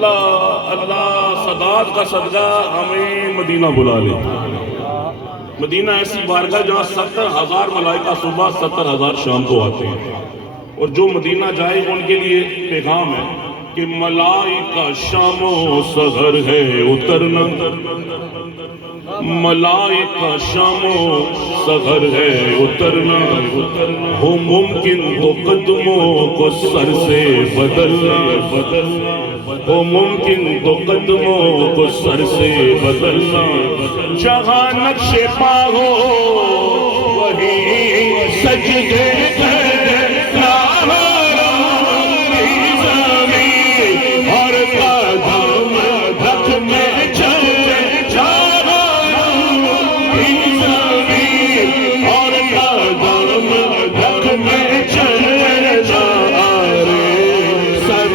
اللہ اللہ صدات کا صدقہ ہمیں مدینہ بلا لے. مدینہ ایسی بارگاہ جہاں 70,000 ملائکہ صبح 70,000 شام کو آتے ہیں. اور جو مدینہ جائے ان کے لیے پیغام ہے کہ ملائکہ شام و سحر ہے اترنا، ملائکہ شام و سحر ہے اترنا، ہو ممکن تو قدموں کو سر سے بدلنا، ہو ممکن تو قدموں کو سر سے بدلنا. جہاں نقش پا ہو وہی سجدے کرنا، زمین اور قدم رکھ میں چلے جانا، زمین اور قدم رکھ میں چلے جا رے سر